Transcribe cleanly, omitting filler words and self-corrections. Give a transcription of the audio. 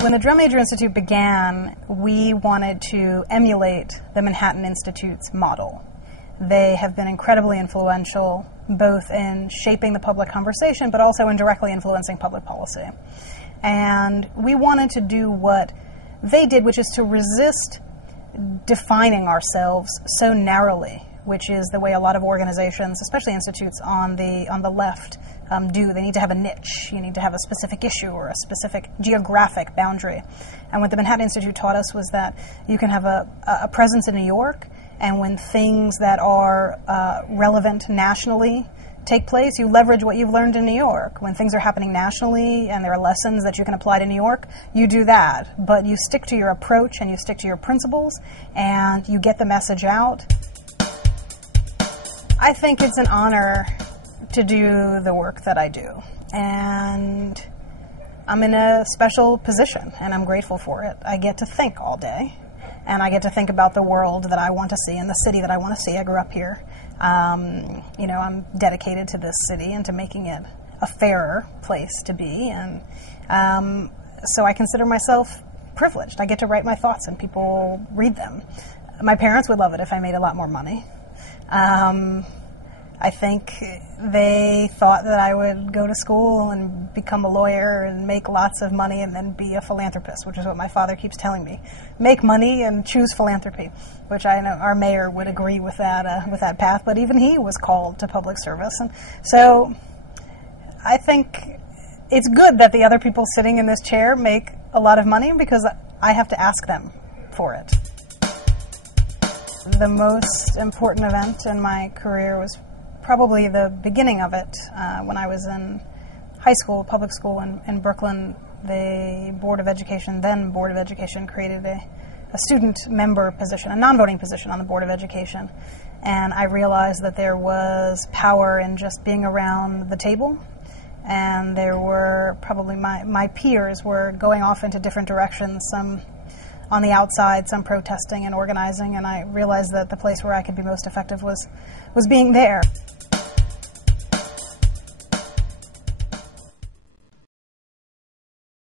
When the Drum Major Institute began, we wanted to emulate the Manhattan Institute's model. They have been incredibly influential, both in shaping the public conversation, but also in directly influencing public policy. And we wanted to do what they did, which is to resist defining ourselves so narrowly, which is the way a lot of organizations, especially institutes on the left, do. They need to have a niche. You need to have a specific issue or a specific geographic boundary. And what the Manhattan Institute taught us was that you can have a presence in New York, and when things that are relevant nationally take place, you leverage what you've learned in New York. When things are happening nationally and there are lessons that you can apply to New York, you do that. But you stick to your approach and you stick to your principles and you get the message out. I think it's an honor to do the work that I do. And I'm in a special position and I'm grateful for it. I get to think all day. And I get to think about the world that I want to see and the city that I want to see. I grew up here. I'm dedicated to this city and to making it a fairer place to be. And so I consider myself privileged. I get to write my thoughts and people read them. My parents would love it if I made a lot more money. I think they thought that I would go to school and become a lawyer and make lots of money and then be a philanthropist, which is what my father keeps telling me. Make money and choose philanthropy, which I know our mayor would agree with that path, but even he was called to public service. And so I think it's good that the other people sitting in this chair make a lot of money because I have to ask them for it. The most important event in my career was probably the beginning of it. When I was in high school, public school in Brooklyn, the Board of Education created a student member position, a non-voting position on the Board of Education. And I realized that there was power in just being around the table. And there were probably my peers were going off into different directions, some on the outside, some protesting and organizing, and I realized that the place where I could be most effective was being there.